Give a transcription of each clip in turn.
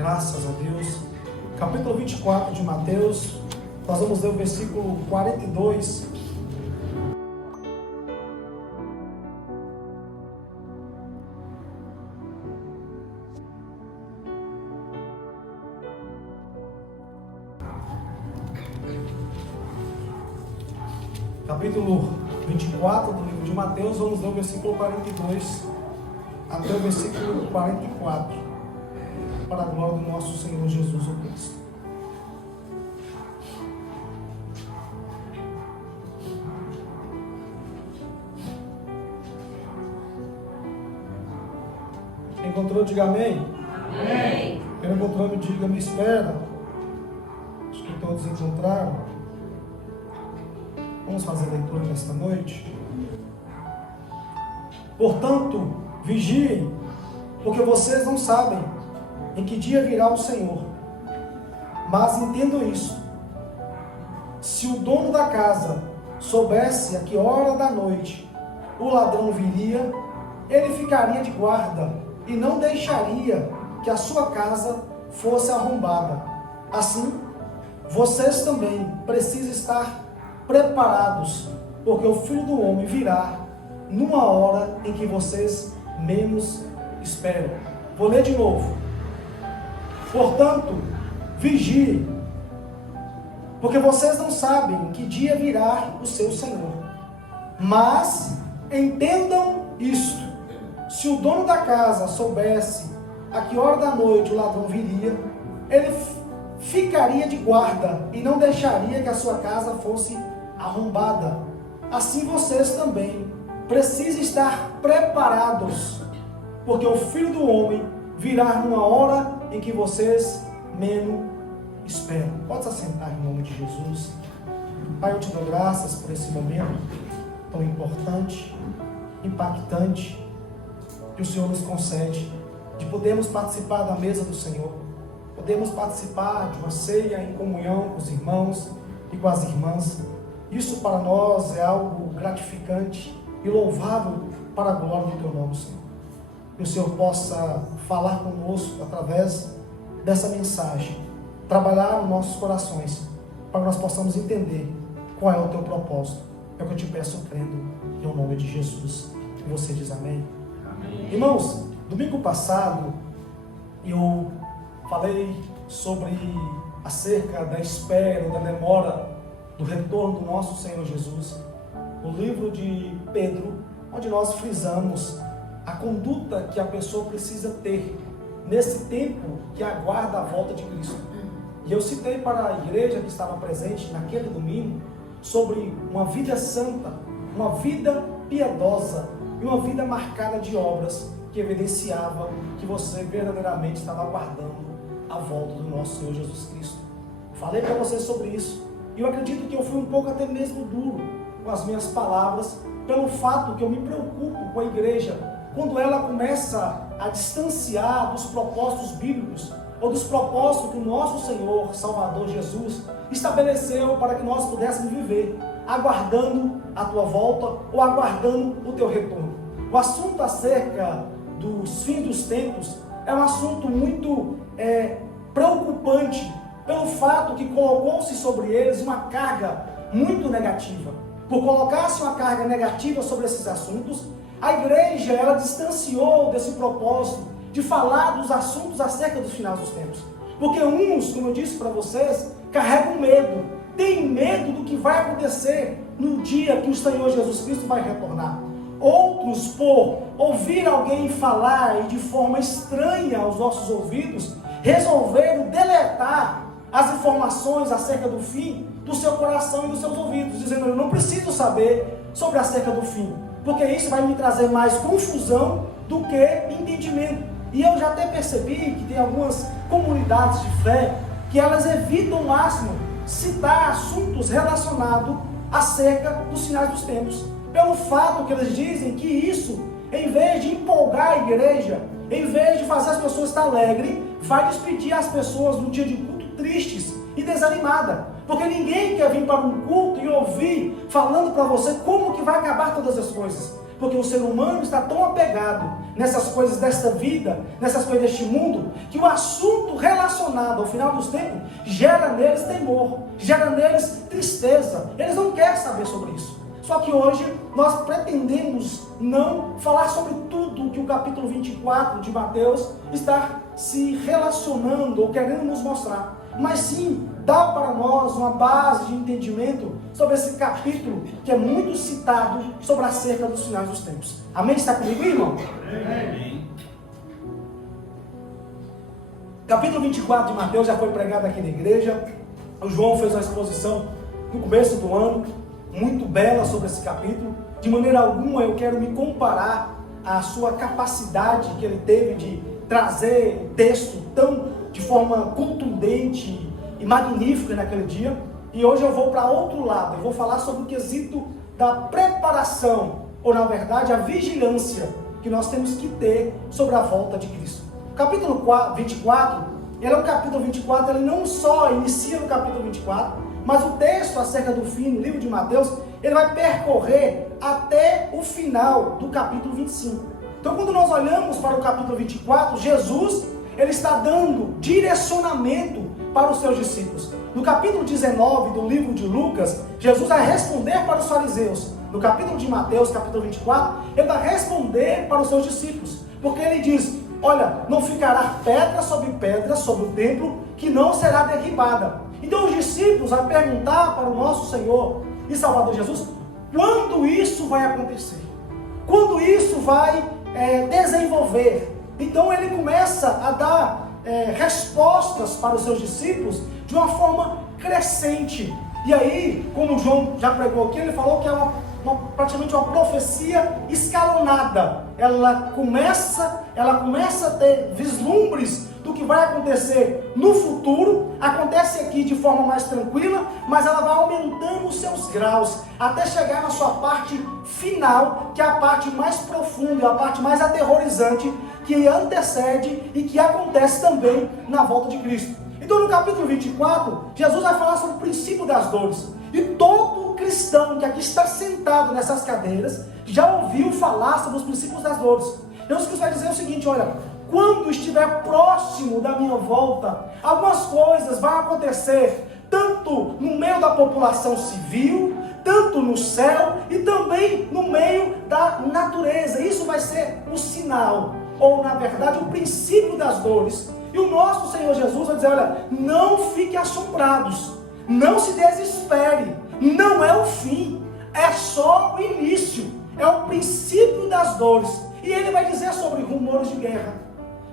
Graças a Deus. Capítulo 24 de Mateus, nós vamos ler o versículo 42. Capítulo 24 do livro de Mateus, vamos ler o versículo 42 até o versículo 44, para a glória do nosso Senhor Jesus o Cristo. Encontrou? Diga amém. Amém. Quem encontrou, me diga, me espera. Acho que todos encontraram. Vamos fazer a leitura nesta noite. Portanto, vigiem, porque vocês não sabem em que dia virá o Senhor. Mas entendam isso: se o dono da casa soubesse a que hora da noite o ladrão viria, ele ficaria de guarda e não deixaria que a sua casa fosse arrombada. Assim, vocês também precisam estar preparados, porque o Filho do Homem virá numa hora em que vocês menos esperam. Vou ler de novo. Portanto, vigiem, porque vocês não sabem que dia virá o seu Senhor. Mas entendam isto: se o dono da casa soubesse a que hora da noite o ladrão viria, ele ficaria de guarda e não deixaria que a sua casa fosse arrombada. Assim vocês também precisam estar preparados, porque o Filho do Homem virá numa hora em que vocês menos esperam. Pode se assentar em nome de Jesus. Pai, eu te dou graças por esse momento tão importante, impactante, que o Senhor nos concede, de podermos participar da mesa do Senhor, podemos participar de uma ceia em comunhão com os irmãos e com as irmãs. Isso para nós é algo gratificante e louvável para a glória do teu nome, Senhor. Que o Senhor possa falar conosco através dessa mensagem, trabalhar nos nossos corações, para que nós possamos entender qual é o teu propósito. É o que eu te peço crendo no nome de Jesus. E você diz amém? Amém. Irmãos, domingo passado eu falei sobre acerca da espera, da demora do retorno do nosso Senhor Jesus, no livro de Pedro, onde nós frisamos a conduta que a pessoa precisa ter nesse tempo que aguarda a volta de Cristo. E eu citei para a igreja que estava presente naquele domingo sobre uma vida santa, uma vida piedosa e uma vida marcada de obras que evidenciava que você verdadeiramente estava aguardando a volta do nosso Senhor Jesus Cristo. Falei para vocês sobre isso. E eu acredito que eu fui um pouco até mesmo duro com as minhas palavras, pelo fato que eu me preocupo com a igreja quando ela começa a distanciar dos propósitos bíblicos ou dos propósitos que o nosso Senhor Salvador Jesus estabeleceu para que nós pudéssemos viver, aguardando a tua volta ou aguardando o teu retorno. O assunto acerca dos fins dos tempos é um assunto muito preocupante, pelo fato que colocou-se sobre eles uma carga muito negativa. Por colocar-se uma carga negativa sobre esses assuntos, a igreja ela distanciou desse propósito de falar dos assuntos acerca dos finais dos tempos. Porque uns, como eu disse para vocês, carregam medo, têm medo do que vai acontecer no dia que o Senhor Jesus Cristo vai retornar. Outros, por ouvir alguém falar e de forma estranha aos nossos ouvidos, resolveram deletar as informações acerca do fim do seu coração e dos seus ouvidos, dizendo: eu não preciso saber sobre acerca do fim, porque isso vai me trazer mais confusão do que entendimento. E eu já até percebi que tem algumas comunidades de fé que elas evitam ao máximo citar assuntos relacionados acerca dos sinais dos tempos, pelo fato que eles dizem que isso, em vez de empolgar a igreja, em vez de fazer as pessoas estar alegres, vai despedir as pessoas no dia de culto tristes e desanimada, porque ninguém quer vir para um culto e ouvir falando para você como que vai acabar todas as coisas, porque o ser humano está tão apegado nessas coisas desta vida, nessas coisas deste mundo, que o assunto relacionado relacionado ao final dos tempos gera neles temor, gera neles tristeza. Eles não querem saber sobre isso. Só que hoje nós pretendemos não falar sobre tudo que o capítulo 24 de Mateus está se relacionando ou querendo nos mostrar, mas sim dar para nós uma base de entendimento sobre esse capítulo que é muito citado sobre acerca dos finais dos tempos. Amém? Está comigo, irmão? Amém. Capítulo 24 de Mateus já foi pregado aqui na igreja. O João fez uma exposição no começo do ano, muito bela sobre esse capítulo. De maneira alguma eu quero me comparar à sua capacidade que ele teve de trazer o texto de forma contundente e magnífica naquele dia. E hoje eu vou para outro lado, eu vou falar sobre o quesito da preparação, ou na verdade a vigilância que nós temos que ter sobre a volta de Cristo. O capítulo 24, ele é um capítulo 24, ele não só inicia no capítulo 24, mas o texto acerca do fim, no livro de Mateus, ele vai percorrer até o final do capítulo 25. Então quando nós olhamos para o capítulo 24, Jesus, ele está dando direcionamento para os seus discípulos. No capítulo 19 do livro de Lucas, Jesus vai responder para os fariseus. No capítulo de Mateus, capítulo 24, ele vai responder para os seus discípulos. Porque ele diz, olha, não ficará pedra sobre o templo, que não será derribada. Então os discípulos vão perguntar para o nosso Senhor e Salvador Jesus, quando isso vai acontecer? Quando isso vai desenvolver? Então ele começa a dar respostas para os seus discípulos de uma forma crescente. E aí, como o João já pregou aqui, ele falou que é praticamente uma profecia escalonada. Ela começa a ter vislumbres do que vai acontecer no futuro. Acontece aqui de forma mais tranquila, mas ela vai aumentando os seus graus, até chegar na sua parte final, que é a parte mais profunda, a parte mais aterrorizante, que antecede e que acontece também na volta de Cristo. Então no capítulo 24, Jesus vai falar sobre o princípio das dores. E todo cristão que aqui está sentado nessas cadeiras, já ouviu falar sobre os princípios das dores. Jesus Cristo vai dizer o seguinte, olha, quando estiver próximo da minha volta, algumas coisas vão acontecer, tanto no meio da população civil, tanto no céu e também no meio da natureza. Isso vai ser o sinal, ou na verdade o princípio das dores. E o nosso Senhor Jesus vai dizer, olha, não fiquem assombrados, não se desespere, não é o fim, é só o início, é o princípio das dores. E ele vai dizer sobre rumores de guerra,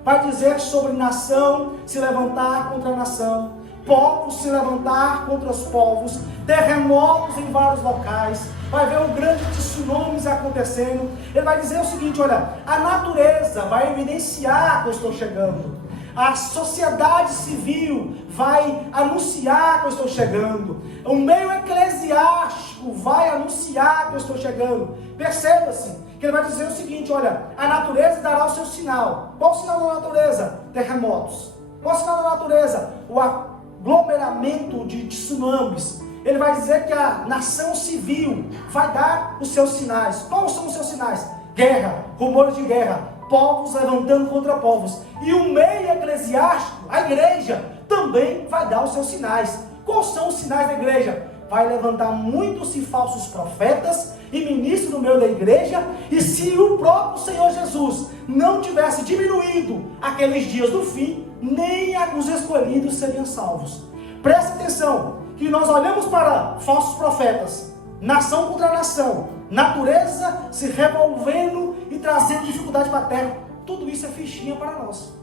vai dizer sobre nação se levantar contra nação, povos se levantar contra os povos, terremotos em vários locais, vai ver um grande tsunamis acontecendo. Ele vai dizer o seguinte, olha, a natureza vai evidenciar que eu estou chegando, a sociedade civil vai anunciar que eu estou chegando, o meio eclesiástico vai anunciar que eu estou chegando. Perceba-se que ele vai dizer o seguinte, olha, a natureza dará o seu sinal. Qual o sinal da natureza? Terremotos. Qual o sinal da natureza? O aglomeramento de tsunamis. Ele vai dizer que a nação civil vai dar os seus sinais. Quais são os seus sinais? Guerra, rumores de guerra, povos levantando contra povos. E o meio eclesiástico, a igreja, também vai dar os seus sinais. Quais são os sinais da igreja? Vai levantar muitos e falsos profetas e ministros no meio da igreja. E se o próprio Senhor Jesus não tivesse diminuído aqueles dias do fim, nem os escolhidos seriam salvos. Preste atenção, que nós olhamos para falsos profetas, nação contra nação, natureza se revolvendo e trazendo dificuldade para a terra. Tudo isso é fichinha para nós.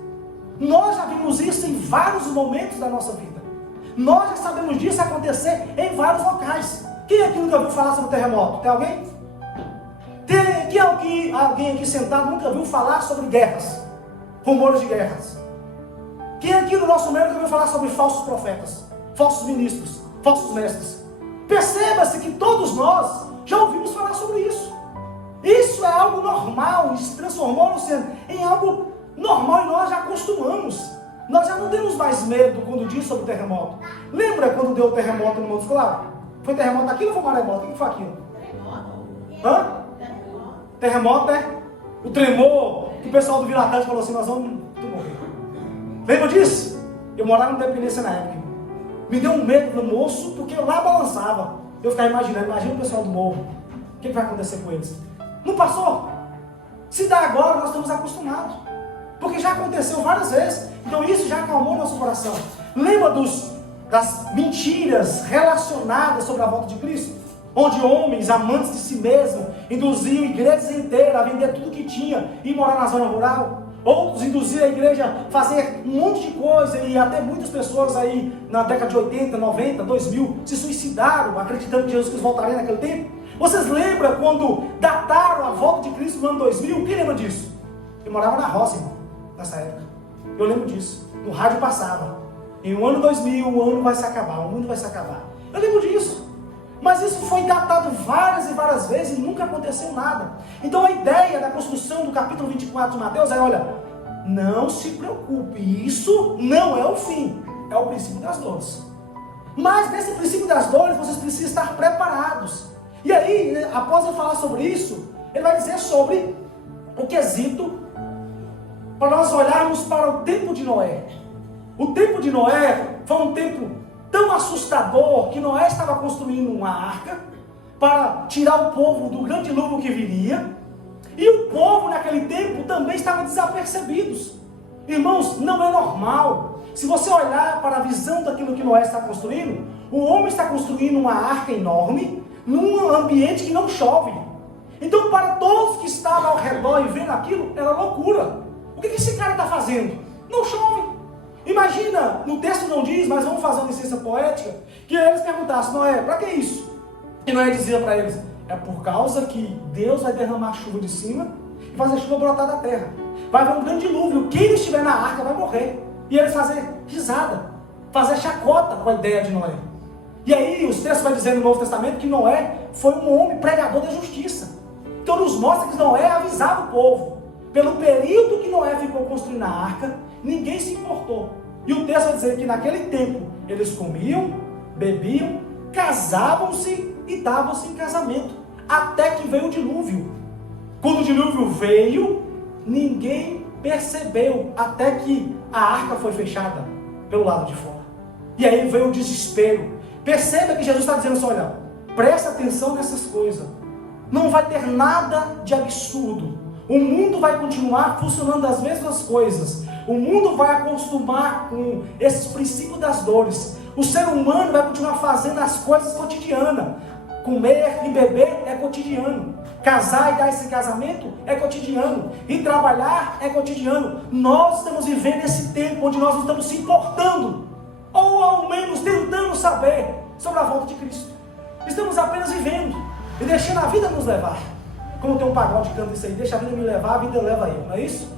Nós já vimos isso em vários momentos da nossa vida. Nós já sabemos disso acontecer em vários locais. Quem aqui nunca ouviu falar sobre o terremoto? Tem alguém? Tem alguém aqui sentado nunca ouviu falar sobre guerras? Rumores de guerras? Quem aqui no nosso meio nunca ouviu falar sobre falsos profetas? Falsos ministros? Falsos mestres? Perceba-se que todos nós já ouvimos falar sobre isso. Isso é algo normal, se transformou-se em algo normal e nós já acostumamos. Nós já não temos mais medo quando diz sobre o terremoto. Lembra quando deu o terremoto no Monte Esclavo? Foi terremoto aquilo ou foi maremoto? O que foi aquilo? Hã? Terremoto, né? O tremor, que o pessoal do Vila Atlântica falou assim, nós vamos morrer. Lembra disso? Eu morava na Independência na época. Me deu um medo no moço, porque eu lá balançava. Eu ficava imaginando, imagina o pessoal do morro. O que vai acontecer com eles? Não passou? Se dá agora, nós estamos acostumados. Porque já aconteceu várias vezes. Então isso já acalmou nosso coração. Lembra das mentiras relacionadas sobre a volta de Cristo? Onde homens, amantes de si mesmos, induziam igrejas inteiras a vender tudo que tinha e morar na zona rural. Outros induziram a igreja a fazer um monte de coisa, e até muitas pessoas aí na década de 80, 90, 2000 se suicidaram, acreditando que Jesus voltaria naquele tempo. Vocês lembram quando dataram a volta de Cristo no ano 2000? Quem lembra disso? Eu morava na roça, irmão, nessa época. Eu lembro disso. No rádio passava. Em o ano 2000, o ano vai se acabar, o mundo vai se acabar. Eu lembro disso. Mas isso foi datado várias e várias vezes e nunca aconteceu nada. Então a ideia da construção do capítulo 24 de Mateus é, olha, não se preocupe, isso não é o fim, é o princípio das dores. Mas nesse princípio das dores, vocês precisam estar preparados. E aí, após ele falar sobre isso, ele vai dizer sobre o quesito para nós olharmos para o tempo de Noé. O tempo de Noé foi um tempo tão assustador que Noé estava construindo uma arca para tirar o povo do grande dilúvio que viria. E o povo naquele tempo também estava desapercebidos. Irmãos, não é normal. Se você olhar para a visão daquilo que Noé está construindo, o homem está construindo uma arca enorme num ambiente que não chove. Então, para todos que estavam ao redor e vendo aquilo, era loucura. O que esse cara está fazendo? Não chove. Imagina, no texto não diz, mas vamos fazer uma licença poética, que eles perguntassem, Noé, para que isso? E Noé dizia para eles, é por causa que Deus vai derramar chuva de cima e fazer chuva brotar da terra. Vai haver um grande dilúvio, quem estiver na arca vai morrer. E eles fazer risada, fazer chacota com a ideia de Noé. E aí os textos vão dizer no Novo Testamento que Noé foi um homem pregador da justiça. Então nos mostra que Noé avisava o povo. Pelo período que Noé ficou construindo a arca, ninguém se importou. E o texto vai dizer que naquele tempo eles comiam, bebiam, casavam-se e davam-se em casamento. Até que veio o dilúvio. Quando o dilúvio veio, ninguém percebeu até que a arca foi fechada pelo lado de fora. E aí veio o desespero. Perceba que Jesus está dizendo assim, olha, presta atenção nessas coisas. Não vai ter nada de absurdo. O mundo vai continuar funcionando das mesmas coisas. O mundo vai acostumar com esses princípios das dores. O ser humano vai continuar fazendo as coisas cotidianas. Comer e beber é cotidiano. Casar e dar esse casamento é cotidiano. E trabalhar é cotidiano. Nós estamos vivendo esse tempo onde nós não estamos se importando, ou ao menos tentando saber sobre a volta de Cristo. Estamos apenas vivendo e deixando a vida nos levar. Como tem um pagode que canta isso aí, deixa a vida me levar, a vida leva eu, não é isso?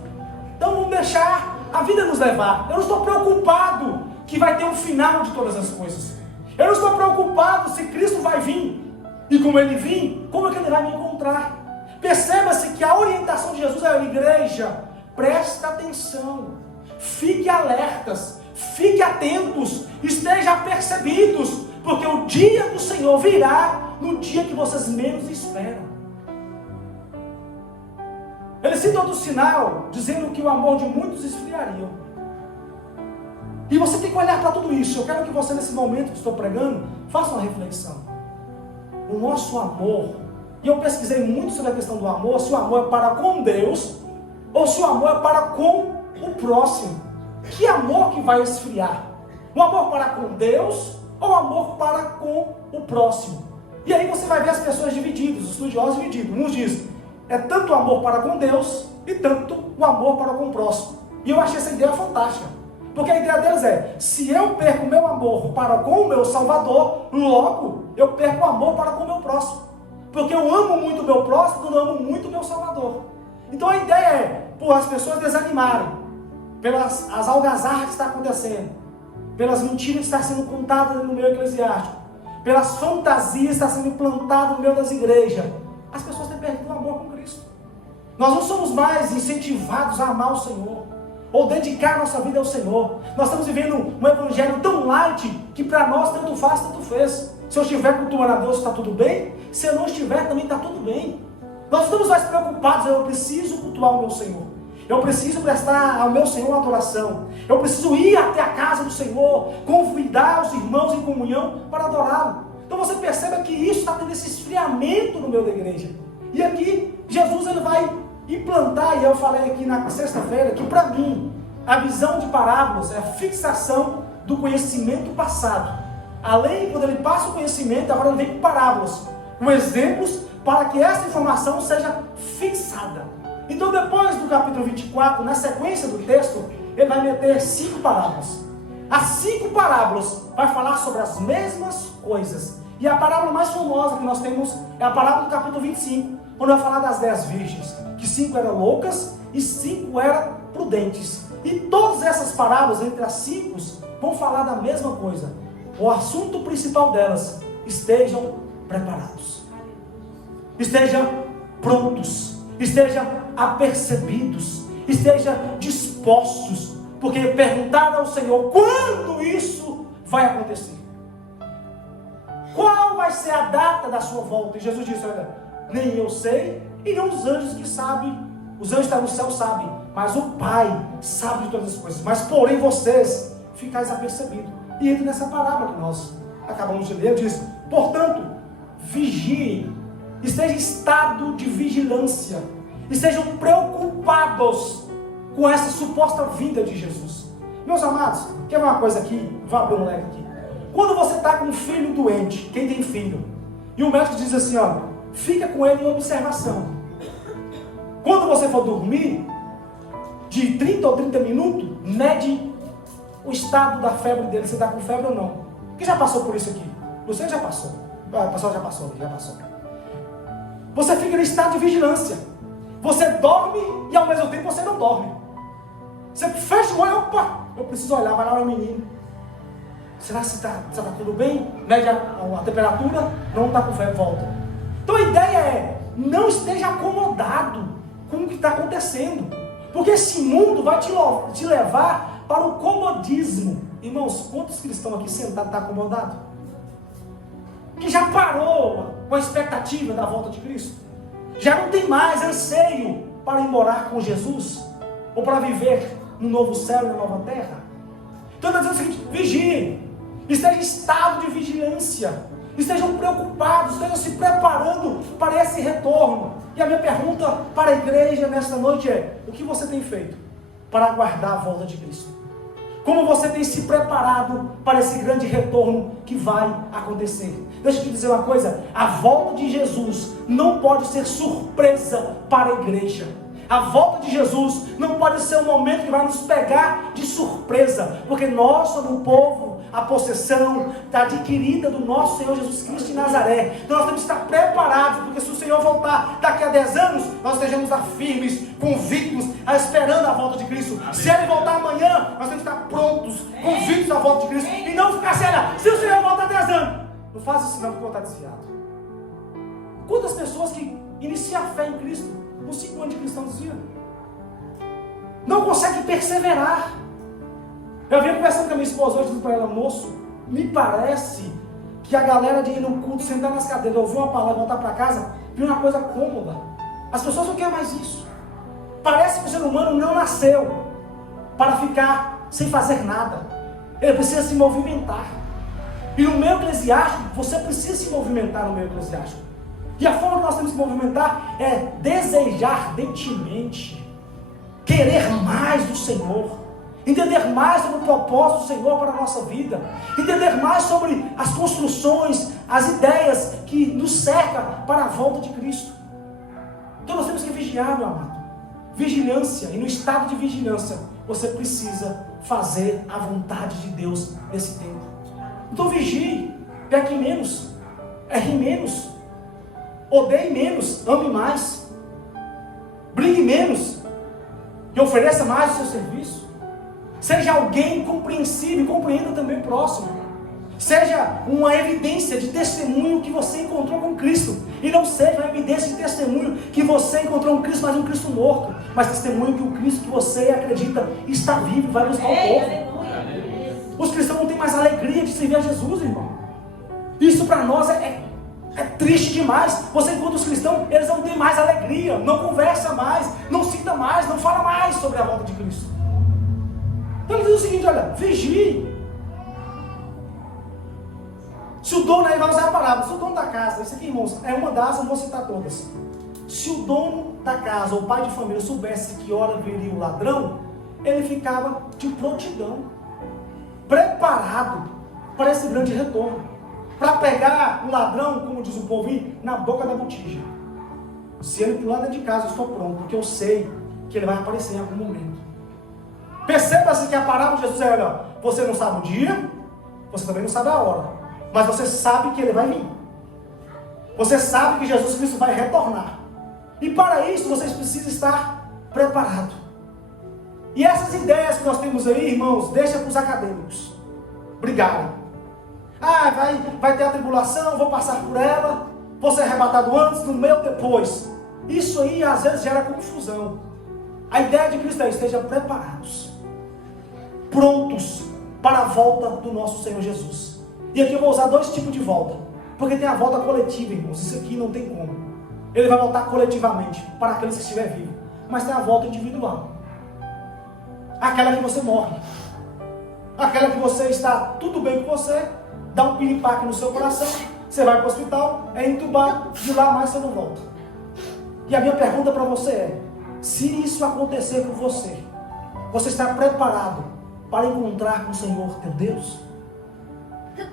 Então vamos deixar a vida nos levar. Eu não estou preocupado que vai ter um final de todas as coisas. Eu não estou preocupado se Cristo vai vir. E como Ele vir, como é que Ele vai me encontrar? Perceba-se que a orientação de Jesus é: igreja, presta atenção, fique alertas, fique atentos, estejam apercebidos, porque o dia do Senhor virá no dia que vocês menos esperam. Ele cita outro sinal, dizendo que o amor de muitos esfriaria. E você tem que olhar para tudo isso. Eu quero que você, nesse momento que estou pregando, faça uma reflexão. O nosso amor, e eu pesquisei muito sobre a questão do amor, se o amor é para com Deus, ou se o amor é para com o próximo. Que amor que vai esfriar? O amor para com Deus, ou o amor para com o próximo? E aí você vai ver as pessoas divididas, os estudiosos divididos. Uns dizem, é tanto o amor para com Deus, e tanto o amor para com o próximo. E eu achei essa ideia fantástica. Porque a ideia deles é, se eu perco o meu amor para com o meu Salvador, logo eu perco o amor para com o meu próximo. Porque eu amo muito o meu próximo quando eu amo muito o meu Salvador. Então a ideia é, por as pessoas desanimarem, pelas as algazarras que está acontecendo, pelas mentiras que estão sendo contadas no meio eclesiástico, pelas fantasias que estão sendo implantadas no meio das igrejas, as pessoas têm perdido o amor com Cristo. Nós não somos mais incentivados a amar o Senhor, ou dedicar nossa vida ao Senhor. Nós estamos vivendo um evangelho tão light, que para nós tanto faz, tanto fez. Se eu estiver cultuando a Deus, está tudo bem. Se eu não estiver, também está tudo bem. Nós estamos mais preocupados, eu preciso cultuar o meu Senhor. Eu preciso prestar ao meu Senhor uma adoração. Eu preciso ir até a casa do Senhor, convidar os irmãos em comunhão para adorá-lo. Então você percebe que isso está tendo esse esfriamento no meio da igreja. E aqui, Jesus ele vai implantar, e eu falei aqui na sexta-feira, que para mim, a visão de parábolas é a fixação do conhecimento passado. Além, quando ele passa o conhecimento, agora ele vem com parábolas, com exemplos, para que essa informação seja fixada. Então depois do capítulo 24, na sequência do texto, ele vai meter 5 parábolas. As 5 parábolas vai falar sobre as mesmas coisas. E a parábola mais famosa que nós temos é a parábola do capítulo 25, quando vai falar das 10 virgens, que 5 eram loucas e 5 eram prudentes. E todas essas parábolas, entre as 5, vão falar da mesma coisa. O assunto principal delas: estejam preparados, estejam prontos, estejam apercebidos, estejam dispostos, porque perguntaram ao Senhor quando isso vai acontecer. Qual vai ser a data da sua volta? E Jesus disse: olha, nem eu sei, e nem os anjos que sabem, os anjos que estão no céu sabem, mas o Pai sabe de todas as coisas. Mas porém vocês ficais apercebidos. E entra nessa parábola que nós acabamos de ler, diz: portanto, vigiem, estejam em estado de vigilância, estejam preocupados com essa suposta vinda de Jesus. Meus amados, quer ver uma coisa aqui? Vou abrir um leque aqui. Quando você está com um filho doente, quem tem filho, e o médico diz assim, ó, fica com ele em observação. Quando você for dormir, de 30 ou 30 minutos, mede o estado da febre dele, se está com febre ou não. Quem já passou por isso aqui? Você já passou. O pessoal já passou. Você fica em estado de vigilância. Você dorme e ao mesmo tempo você não dorme. Você fecha o olho, opa, eu preciso olhar, vai lá o menino. Será que está tudo bem? Mede a temperatura, não está com febre, volta. Então a ideia é, não esteja acomodado com o que está acontecendo. Porque esse mundo vai te levar para o comodismo. Irmãos, quantos cristãos aqui sentados estão acomodados? Que já parou com a expectativa da volta de Cristo? Já não tem mais anseio para ir morar com Jesus? Ou para viver no novo céu e na nova terra? Então está dizendo o seguinte: vigiem, estejam em estado de vigilância, estejam preocupados, estejam se preparando para esse retorno. E a minha pergunta para a igreja nesta noite é: o que você tem feito para aguardar a volta de Cristo? Como você tem se preparado para esse grande retorno que vai acontecer? Deixa eu te dizer uma coisa: a volta de Jesus não pode ser surpresa para a igreja. A volta de Jesus não pode ser um momento que vai nos pegar de surpresa, porque nós somos um povo, a possessão adquirida do nosso Senhor Jesus Cristo de Nazaré. Então nós temos que estar preparados, porque se o Senhor voltar daqui a 10 anos, nós estejamos firmes, convictos, esperando a volta de Cristo. Amém. Se Ele voltar amanhã, nós temos que estar prontos, convictos à volta de Cristo, e não ficar assim: se o Senhor voltar 10 anos, não faz isso não, porque eu vou estar desviado. Quantas pessoas que iniciam a fé em Cristo com 5 anos de cristão desviam? Não conseguem perseverar. Eu vinha conversando com a minha esposa hoje, dizendo para ela: moço, me parece que a galera de ir no culto, sentar nas cadeiras, ouvir uma palavra, voltar para casa, viu uma coisa cômoda. As pessoas não querem mais isso. Parece que o ser humano não nasceu para ficar sem fazer nada. Ele precisa se movimentar. E no meio eclesiástico, você precisa se movimentar no meio eclesiástico. E a forma que nós temos que movimentar é desejar ardentemente, querer mais do Senhor, entender mais sobre o propósito do Senhor para a nossa vida, entender mais sobre as construções, as ideias que nos cercam para a volta de Cristo. Então nós temos que vigiar, meu amado. Vigilância, e no estado de vigilância, você precisa fazer a vontade de Deus nesse tempo. Então vigie, peque menos, erre menos, odeie menos, ame mais, brigue menos, e ofereça mais o seu serviço. Seja alguém compreensível e compreenda também o próximo. Seja uma evidência de testemunho que você encontrou com Cristo. E não seja uma evidência de testemunho que você encontrou um Cristo, mas um Cristo morto. Mas testemunho que o Cristo que você acredita está vivo e vai buscar o povo. Os cristãos não têm mais alegria de servir a Jesus, irmão. Isso para nós é É triste demais. Você encontra os cristãos, eles não têm mais alegria, não conversa mais, não cita mais, não fala mais sobre a volta de Cristo. Então ele diz o seguinte, olha, vigie. Se o dono, aí vai usar a palavra, se o dono da casa, isso aqui, irmãos, é uma das, eu vou citar todas. Se o dono da casa, ou pai de família, soubesse que hora viria o ladrão, ele ficava de prontidão, preparado para esse grande retorno, para pegar o ladrão, como diz o povo, na boca da botija. Se ele pular dentro de casa, eu estou pronto, porque eu sei que ele vai aparecer em algum momento. Perceba-se que a parábola de Jesus é, olha, você não sabe o dia, você também não sabe a hora, mas você sabe que ele vai vir. Você sabe que Jesus Cristo vai retornar. E para isso, vocês precisam estar preparados. E essas ideias que nós temos aí, irmãos, deixa para os acadêmicos brigarem. Vai ter a tribulação, vou passar por ela, vou ser arrebatado antes, no meio, depois. Isso aí, às vezes, gera confusão. A ideia de Cristo é: estejam preparados, prontos para a volta do nosso Senhor Jesus. E aqui eu vou usar dois tipos de volta, porque tem a volta coletiva, irmãos, isso aqui não tem como. Ele vai voltar coletivamente, para aqueles que estiverem vivos. Mas tem a volta individual, aquela que você morre, aquela que você está tudo bem com você, dá um piripaque no seu coração, você vai para o hospital, é entubado, de lá mais você não volta. E a minha pergunta para você é: se isso acontecer com você, você está preparado para encontrar com o Senhor teu Deus?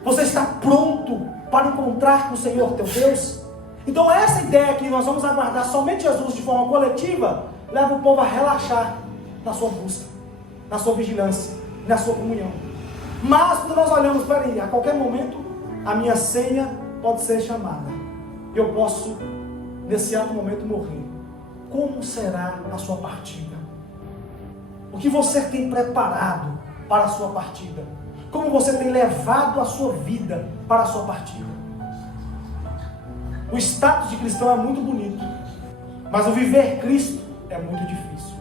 Você está pronto para encontrar com o Senhor teu Deus? Então essa ideia que nós vamos aguardar somente Jesus de forma coletiva, leva o povo a relaxar na sua busca, na sua vigilância, na sua comunhão. Mas quando nós olhamos, peraí, a qualquer momento a minha senha pode ser chamada, eu posso nesse ato momento morrer. Como será a sua partida? O que você tem preparado para a sua partida? Como você tem levado a sua vida para a sua partida? O status de cristão é muito bonito, mas o viver Cristo é muito difícil.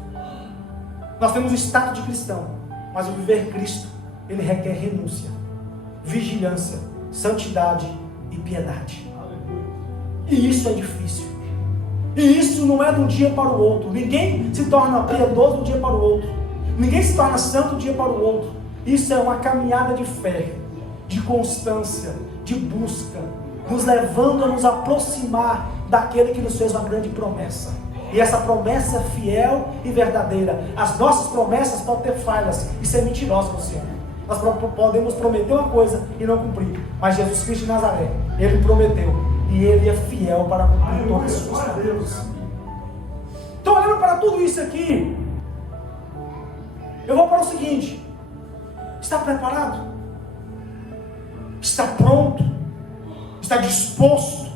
Nós temos o status de cristão, mas o viver Cristo, ele requer renúncia, vigilância, santidade e piedade. E isso é difícil. E isso não é de um dia para o outro. Ninguém se torna piedoso de um dia para o outro. Ninguém se torna santo de um dia para o outro. Isso é uma caminhada de fé, de constância, de busca, nos levando a nos aproximar daquele que nos fez uma grande promessa. E essa promessa é fiel e verdadeira. As nossas promessas podem ter falhas e ser mentirosas, Luciano. Nós podemos prometer uma coisa e não cumprir. Mas Jesus Cristo de Nazaré, Ele prometeu. E Ele é fiel para cumprir todas as suas promessas. Então, olhando para tudo isso aqui, eu vou para o seguinte: está preparado? Está pronto? Está disposto?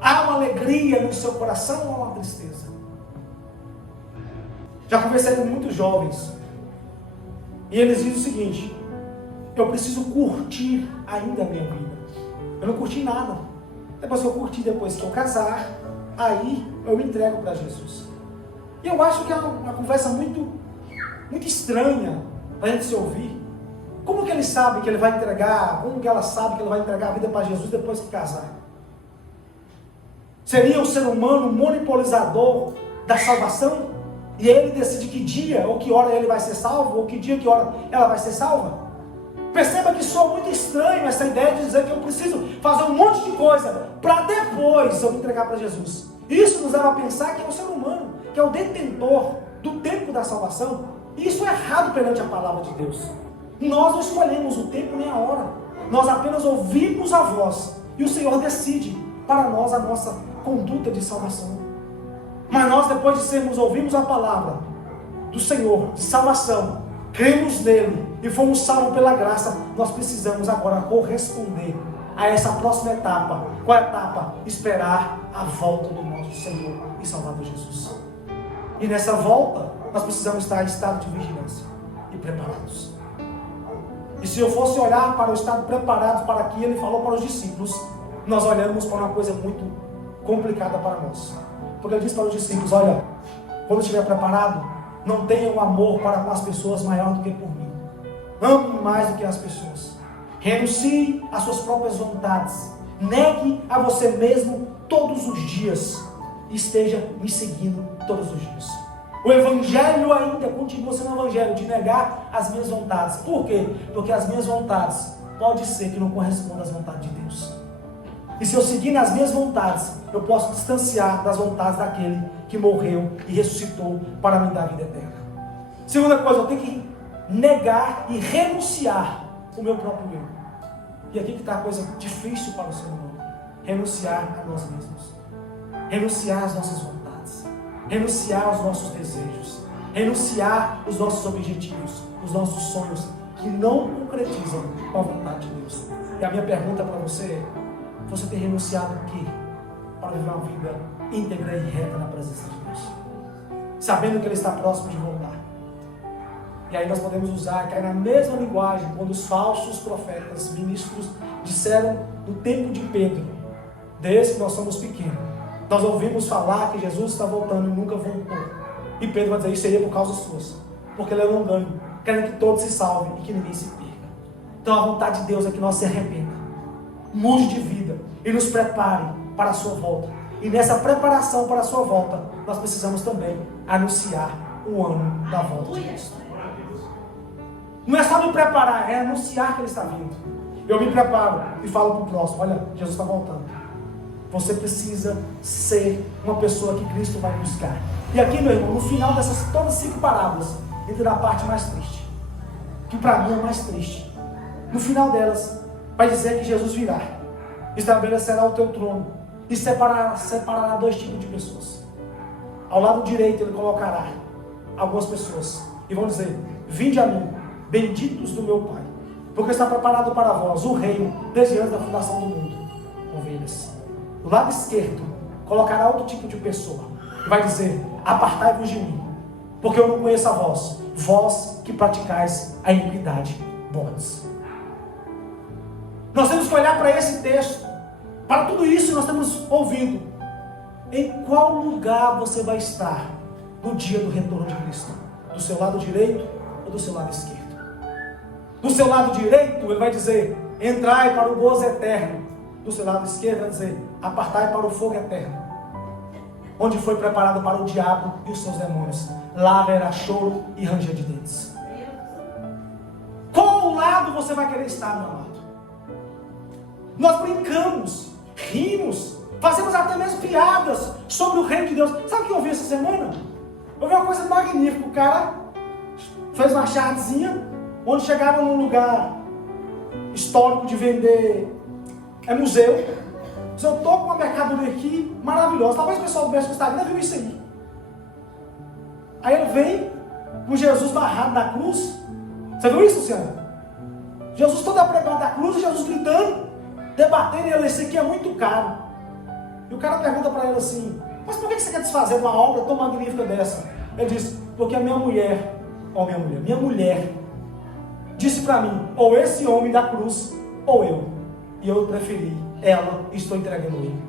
Há uma alegria no seu coração ou há uma tristeza? Já conversei com muitos jovens e eles dizem o seguinte: eu preciso curtir ainda a minha vida. Eu não curti nada. Depois que eu curti, depois que eu casar, aí eu me entrego para Jesus. E eu acho que é uma conversa muito estranha para a gente se ouvir. Como que ele sabe que ele vai entregar, como que ela sabe que ele vai entregar a vida para Jesus depois que casar? Seria o ser humano monopolizador da salvação? E ele decide que dia ou que hora ele vai ser salvo, ou que dia, que hora ela vai ser salva? Perceba que soa muito estranho essa ideia de dizer que eu preciso fazer um monte de coisa para depois eu me entregar para Jesus. Isso nos leva a pensar que é o ser humano, que é o detentor do tempo da salvação. E isso é errado perante a palavra de Deus. Nós não escolhemos o tempo nem a hora. Nós apenas ouvimos a voz e o Senhor decide para nós a nossa conduta de salvação. Mas nós, depois de ouvimos a palavra do Senhor de salvação, cremos nele e fomos salvos pela graça, nós precisamos agora corresponder a essa próxima etapa. Qual é a etapa? Esperar a volta do nosso Senhor e Salvador Jesus. E nessa volta, nós precisamos estar em estado de vigilância e preparados. E se eu fosse olhar para o estado preparado para que ele falou para os discípulos, nós olhamos para uma coisa muito complicada para nós. Porque ele disse para os discípulos: olha, quando estiver preparado, não tenha um amor para com as pessoas maior do que por mim. Ame mais do que as pessoas. Renuncie às suas próprias vontades Negue a você mesmo todos os dias. E esteja me seguindo todos os dias. O evangelho ainda continua sendo um evangelho de negar as minhas vontades. Por quê? Porque as minhas vontades pode ser que não correspondam às vontades de Deus. E se eu seguir nas minhas vontades, eu posso distanciar das vontades daquele que morreu e ressuscitou para me dar a vida eterna. Segunda coisa, eu tenho que negar e renunciar o meu próprio eu. E aqui que está a coisa difícil para o ser humano. Renunciar a nós mesmos. Renunciar às nossas vontades. Renunciar aos nossos desejos. Renunciar os nossos objetivos, os nossos sonhos, que não concretizam com a vontade de Deus. E a minha pergunta para você é: você tem renunciado o quê para viver uma vida íntegra e reta na presença de Deus? Sabendo que Ele está próximo de voltar. E aí nós podemos usar, cair na mesma linguagem, quando os falsos profetas, ministros, disseram no tempo de Pedro, desde que nós somos pequenos, nós ouvimos falar que Jesus está voltando e nunca voltou. E Pedro vai dizer: isso seria por causa suas, porque Ele é longânimo, querendo que todos se salvem e que ninguém se perca. Então a vontade de Deus é que nós se arrependa, mude de vida e nos prepare para a sua volta. E nessa preparação para a sua volta, nós precisamos também anunciar o ano da volta de Cristo. Não é só me preparar, é anunciar que Ele está vindo. Eu me preparo e falo para o próximo: olha, Jesus está voltando. Você precisa ser uma pessoa que Cristo vai buscar. E aqui, meu irmão, no final dessas todas 5 parábolas, entra a parte mais triste, que para mim é mais triste. No final delas, vai dizer que Jesus virá, estabelecerá o teu trono e separará 2 tipos de pessoas. Ao lado direito Ele colocará algumas pessoas e vão dizer: vinde a mim, benditos do meu Pai, porque está preparado para vós o reino desde antes da fundação do mundo. Ovelhas. Do lado esquerdo colocará outro tipo de pessoa e vai dizer: apartai-vos de mim, porque eu não conheço a vós, vós que praticais a iniquidade. Bodes. Nós temos que olhar para esse texto, para tudo isso que nós temos ouvido. Em qual lugar você vai estar no dia do retorno de Cristo? Do seu lado direito ou do seu lado esquerdo? Do seu lado direito Ele vai dizer: entrai para o gozo eterno. Do seu lado esquerdo vai dizer: apartai para o fogo eterno, onde foi preparado para o diabo e os seus demônios. Lá haverá choro e ranger de dentes. Qual lado você vai querer estar, meu amado? Nós brincamos, rimos, fazemos até mesmo piadas sobre o reino de Deus. Sabe o que eu vi essa semana? Eu vi uma coisa magnífica. O cara fez uma chartezinha, onde chegava num lugar histórico de vender museu. Eu estou com uma mercadoria aqui maravilhosa. Talvez o pessoal do México Instagram viu isso aí. Aí ele vem com Jesus barrado na cruz. Você viu isso, Luciano? Jesus todo pregando da cruz e Jesus gritando, debatendo, e ele: isso aqui é muito caro. E o cara pergunta para ele assim: mas por que você quer desfazer de uma obra tão magnífica dessa? Ele diz: porque a minha mulher disse para mim, ou esse homem da cruz, ou eu. E eu preferi ela e estou entregando ele.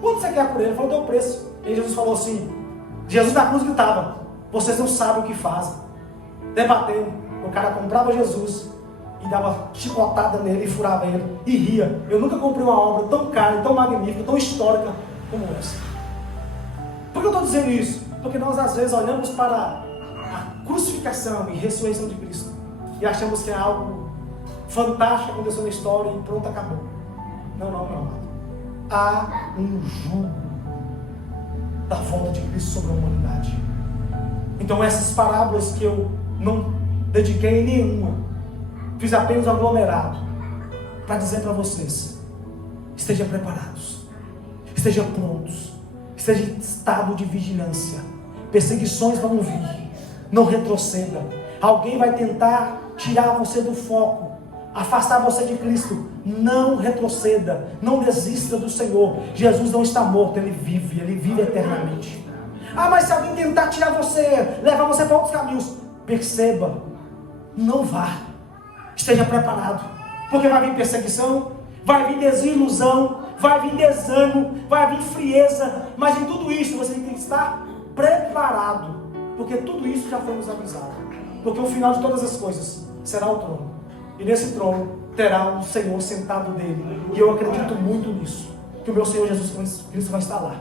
Quanto você quer por ele? Ele falou: deu o preço. E Jesus falou assim, Jesus da cruz gritava: vocês não sabem o que fazem. Debatendo. O cara comprava Jesus e dava chicotada nele e furava ele e ria. Eu nunca comprei uma obra tão cara, tão magnífica, tão histórica como essa. Por que eu estou dizendo isso? Porque nós às vezes olhamos para a crucificação e ressurreição de Cristo e achamos que é algo fantástico que aconteceu na história e pronto, acabou. Não, meu amado. Há um jugo da volta de Cristo sobre a humanidade. Então essas parábolas que eu não dediquei nenhuma, fiz apenas um aglomerado para dizer para vocês: estejam preparados, estejam prontos, estejam em estado de vigilância. Perseguições vão vir, não retroceda. Alguém vai tentar tirar você do foco, afastar você de Cristo. Não retroceda, não desista do Senhor. Jesus não está morto, Ele vive eternamente. Ah, mas se alguém tentar tirar você, levar você para outros caminhos, perceba, não vá. Esteja preparado, porque vai vir perseguição, vai vir desilusão, vai vir desânimo, vai vir frieza, mas em tudo isso você tem que estar preparado, porque tudo isso já foi nos avisado. Porque o final de todas as coisas será o trono, e nesse trono terá um Senhor sentado dele. E eu acredito muito nisso, que o meu Senhor Jesus Cristo vai estar lá.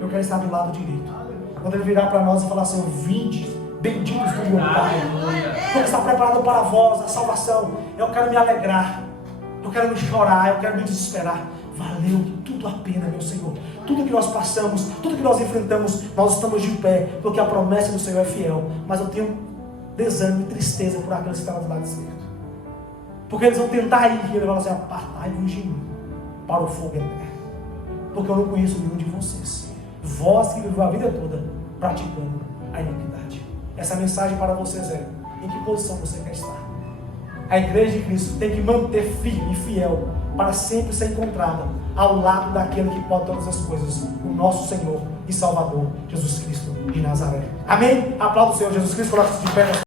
Eu quero estar do lado direito. Quando ele virar para nós e falar assim: vinde, benditos do meu Pai, porque está preparado para vós a salvação. Eu quero me alegrar, eu quero me chorar, eu quero me desesperar. Valeu tudo a pena, meu Senhor. Tudo que nós passamos, tudo que nós enfrentamos, nós estamos de pé, porque a promessa do Senhor é fiel. Mas eu tenho desânimo e tristeza por aqueles que estão do lado esquerdo, porque eles vão tentar ir, e ele vai falar assim: apartai-vos de mim para o fogo eterno, porque eu não conheço nenhum de vocês, vós que viveu a vida toda praticando a iniquidade. Essa mensagem para vocês é: em que posição você quer estar? A igreja de Cristo tem que manter firme e fiel para sempre ser encontrada ao lado daquele que pode todas as coisas, o nosso Senhor e Salvador, Jesus Cristo de Nazaré. Amém? Aplauda o Senhor Jesus Cristo, coloque-se de pé.